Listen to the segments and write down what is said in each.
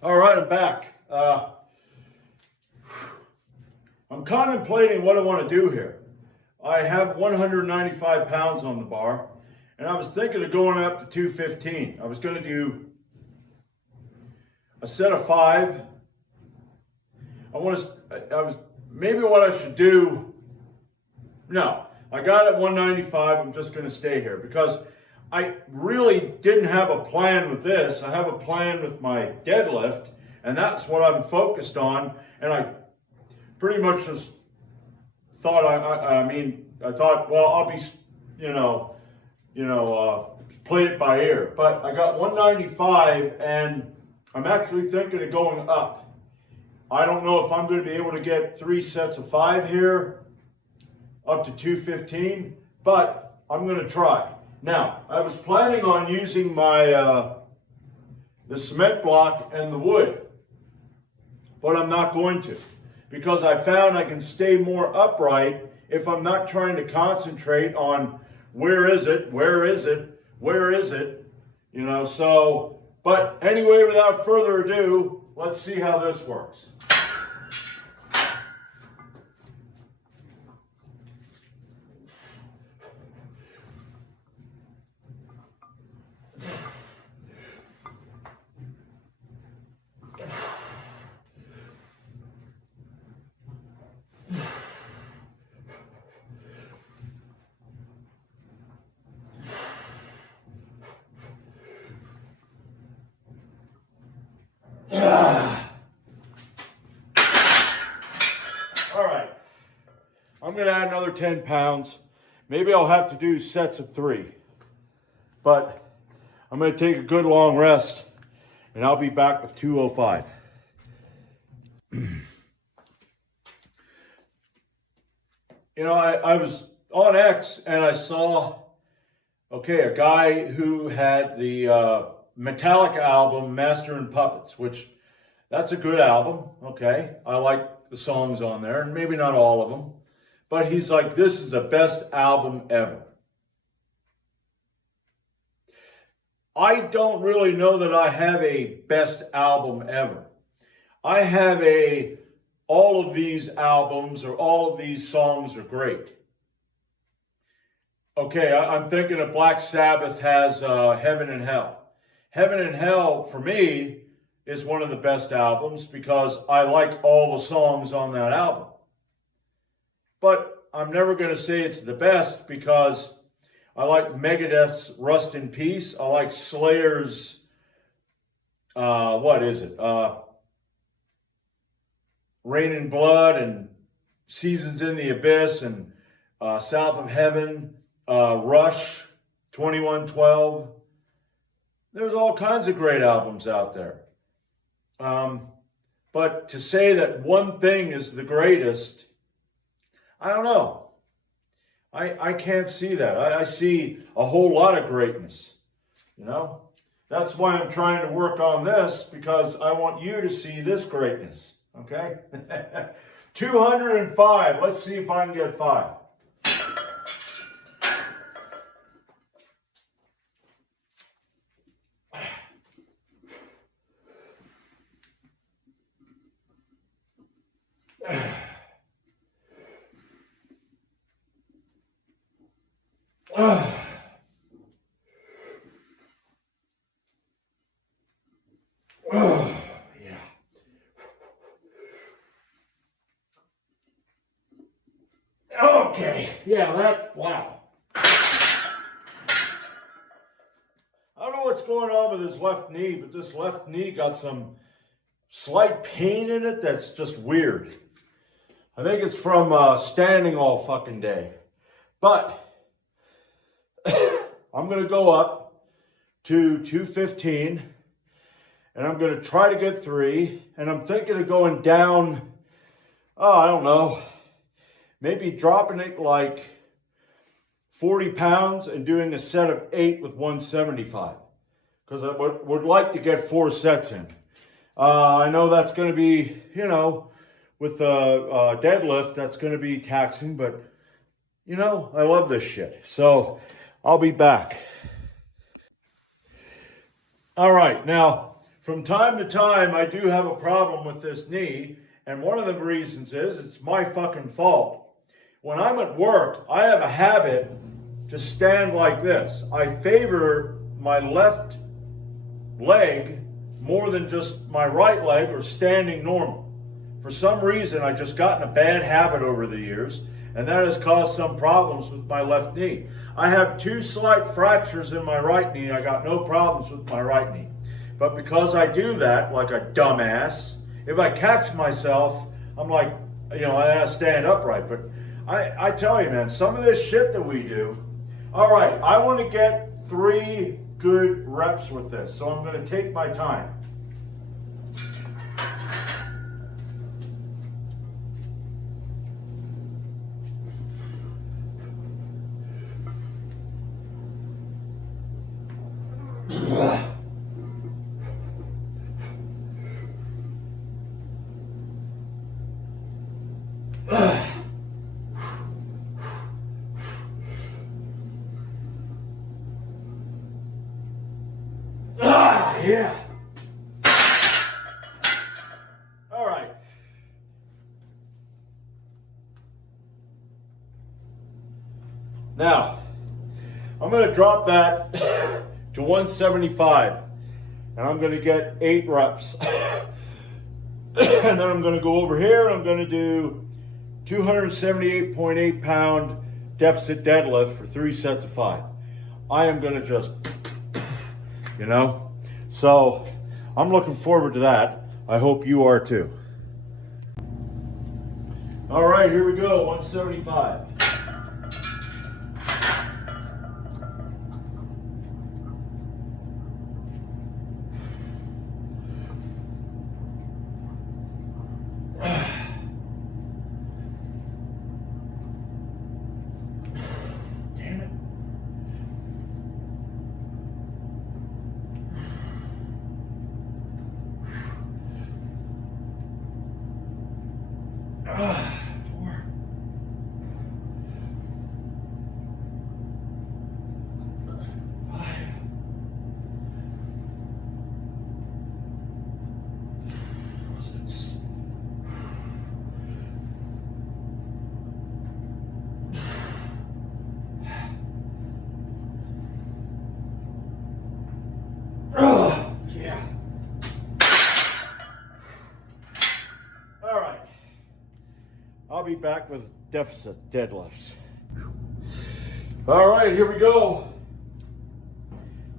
All right, I'm back. I'm contemplating what I want to do here. I have 195 pounds on the bar, and I was thinking of going up to 215. I was going to do a set of 5. Maybe what I should do. No, I got it at 195. I'm just going to stay here because I really didn't have a plan with this. I have a plan with my deadlift, and that's what I'm focused on. And I pretty much just thought, I thought, well, I'll be, play it by ear. But I got 195, and I'm actually thinking of going up. I don't know if I'm going to be able to get 3 sets of 5 here, up to 215, but I'm going to try. Now, I was planning on using my the cement block and the wood, but I'm not going to, because I found I can stay more upright if I'm not trying to concentrate on where is it, so, but anyway, without further ado, let's see how this works. All right, I'm going to add another 10 pounds. Maybe I'll have to do sets of 3, but I'm going to take a good long rest, and I'll be back with 205. I was on X and I saw, a guy who had the Metallica album, Master and Puppets, which that's a good album, okay? I like the songs on there, and maybe not all of them. But he's like, this is the best album ever. I don't really know that I have a best album ever. I have all of these albums or all of these songs are great. Okay, I'm thinking of Black Sabbath has Heaven and Hell. Heaven and Hell, for me, is one of the best albums because I like all the songs on that album. But I'm never going to say it's the best because I like Megadeth's Rust in Peace. I like Slayer's, Rain and Blood and Seasons in the Abyss and South of Heaven, Rush, 2112. There's all kinds of great albums out there. But to say that one thing is the greatest, I don't know. I can't see that. I see a whole lot of greatness, That's why I'm trying to work on this, because I want you to see this greatness, okay? 205. Let's see if I can get 5. Okay, wow. I don't know what's going on with his left knee, but this left knee got some slight pain in it that's just weird. I think it's from standing all fucking day. But I'm going to go up to 215, and I'm going to try to get 3, and I'm thinking of going down, I don't know, maybe dropping it like 40 pounds and doing a set of 8 with 175. Because I would like to get 4 sets in. I know that's going to be, with deadlift, that's going to be taxing. But, I love this shit. So I'll be back. All right. Now, From time to time, I do have a problem with this knee, and one of the reasons is it's my fucking fault. When I'm at work, I have a habit to stand like this. I favor my left leg more than just my right leg or standing normal. For some reason, I just gotten a bad habit over the years, and that has caused some problems with my left knee. I have 2 slight fractures in my right knee. I got no problems with my right knee. But because I do that like a dumbass, if I catch myself, I'm like, I gotta stand upright. But I tell you, man, some of this shit that we do. All right, I want to get 3 good reps with this, so I'm going to take my time. Yeah. All right. Now, I'm going to drop that to 175, and I'm going to get 8 reps. And then I'm going to go over here, I'm going to do 278.8 pound deficit deadlift for 3 sets of 5. I am going to just, So I'm looking forward to that. I hope you are too. All right, here we go, 175. Yeah. All right. I'll be back with deficit deadlifts. All right, here we go.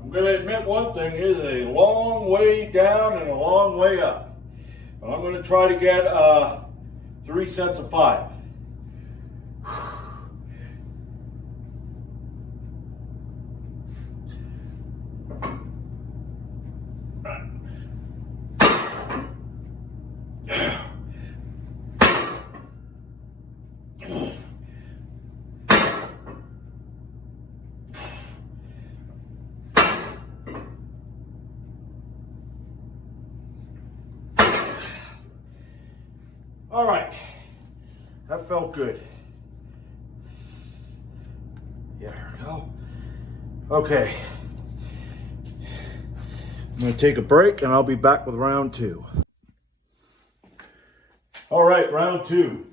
I'm going to admit one thing, it is a long way down and a long way up. But I'm going to try to get 3 sets of 5. All right, that felt good. Yeah, there we go. Okay, I'm gonna take a break and I'll be back with round 2. All right, round 2.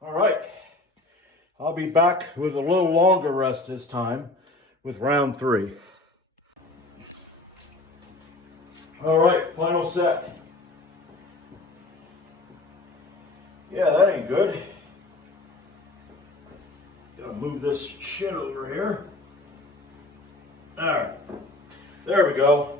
All right, I'll be back with a little longer rest this time with round 3. All right, final set. Yeah, that ain't good. Gotta move this shit over here. All right, there we go.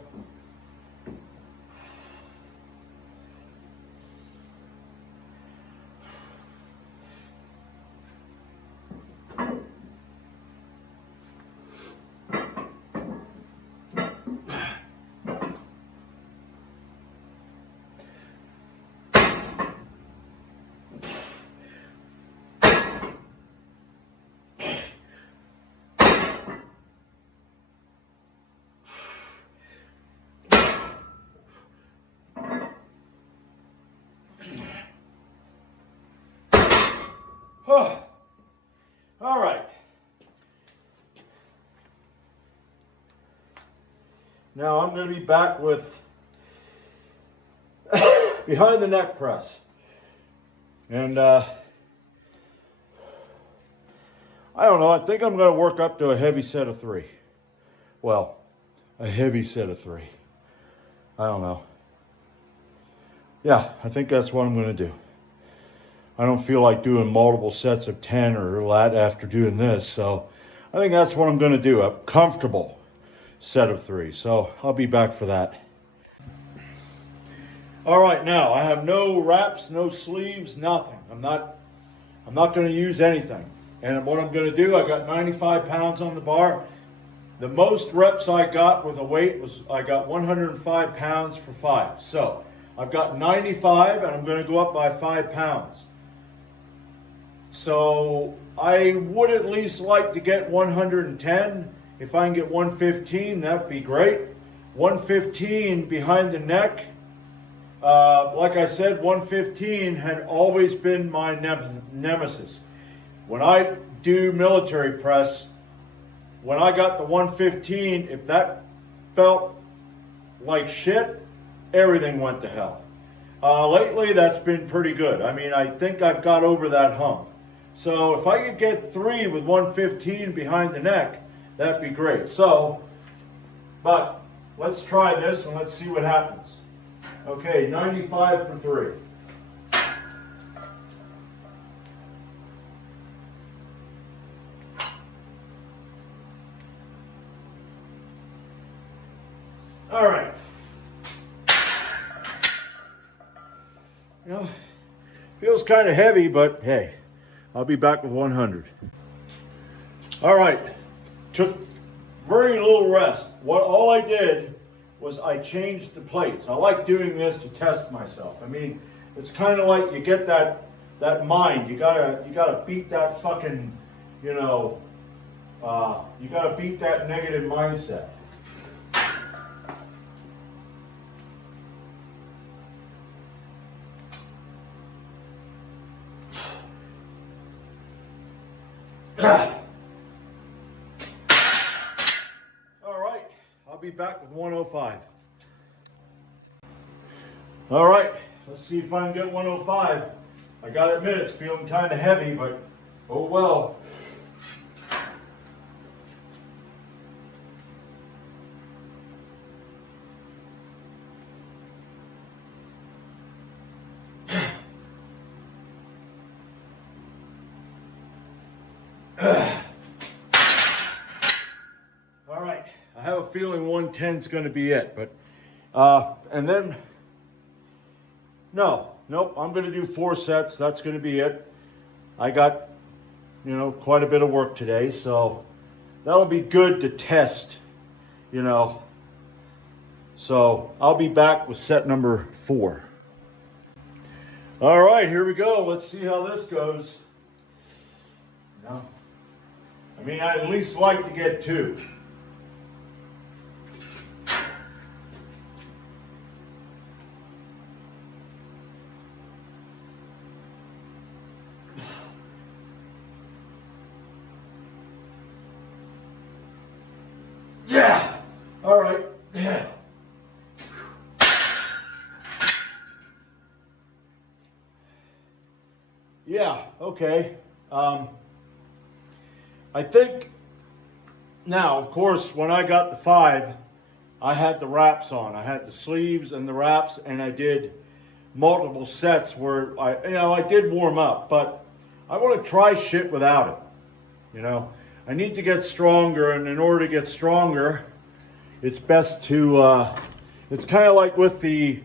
All right. Now I'm going to be back with behind the neck press. And I don't know, I think I'm going to work up to a heavy set of 3. Well, a heavy set of 3. I don't know. Yeah, I think that's what I'm going to do. I don't feel like doing multiple sets of 10 or that after doing this, so I think that's what I'm going to do, a comfortable set of 3. So I'll be back for that. All right, now I have no wraps, no sleeves, nothing. I'm not going to use anything. And what I'm going to do, I got 95 pounds on the bar. The most reps I got with a weight was I got 105 pounds for 5. So I've got 95 and I'm going to go up by 5 pounds. So I would at least like to get 110. If I can get 115, that'd be great. 115 behind the neck. Like I said, 115 had always been my nemesis. When I do military press, when I got the 115, if that felt like shit, everything went to hell. Lately, that's been pretty good. I mean, I think I've got over that hump. So if I could get 3 with 115 behind the neck, that'd be great. So, but let's try this and let's see what happens. Okay, 95 for 3. All right. You know, feels kind of heavy, but hey, I'll be back with 100. All right, took very little rest. All I did was I changed the plates. I like doing this to test myself. I mean, it's kind of like you get that mind. You gotta beat that fucking, you gotta beat that negative mindset. All right, I'll be back with 105. All right, let's see if I can get 105. I gotta admit, it's feeling kind of heavy, but oh well. All right, I have a feeling 110 is going to be it, but and then nope, I'm going to do 4 sets. That's going to be it. I got quite a bit of work today, so that'll be good to test, So I'll be back with set number 4. All right, here we go. Let's see how this goes. I mean, I'd at least like to get 2. Yeah. All right. Yeah. Yeah. Okay. I think now, of course, when I got the 5, I had the wraps on. I had the sleeves and the wraps, and I did multiple sets where I did warm up, but I want to try shit without it. I need to get stronger, and in order to get stronger, it's best to, it's kind of like with the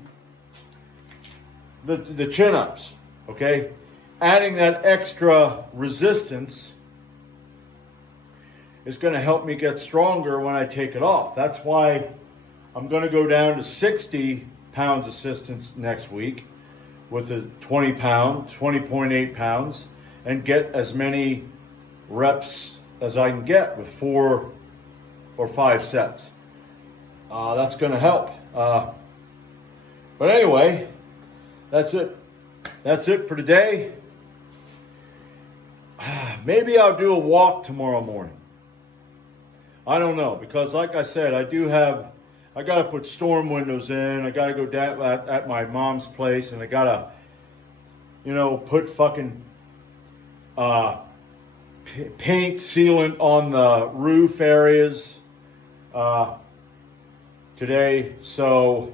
chin-ups, okay? Adding that extra resistance is going to help me get stronger when I take it off. That's why I'm going to go down to 60 pounds assistance next week with a 20.8 pounds, and get as many reps as I can get with 4 or 5 sets. That's going to help. But anyway, that's it. That's it for today. maybe I'll do a walk tomorrow morning. I don't know, because like I said, I got to put storm windows in. I got to go down at my mom's place, and I got to, put fucking paint sealant on the roof areas today. So,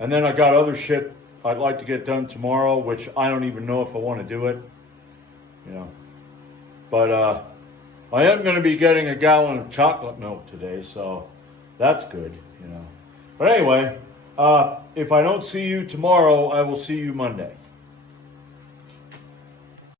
and then I got other shit I'd like to get done tomorrow, which I don't even know if I want to do it. But I am going to be getting a gallon of chocolate milk today, so that's good, But anyway, if I don't see you tomorrow, I will see you Monday.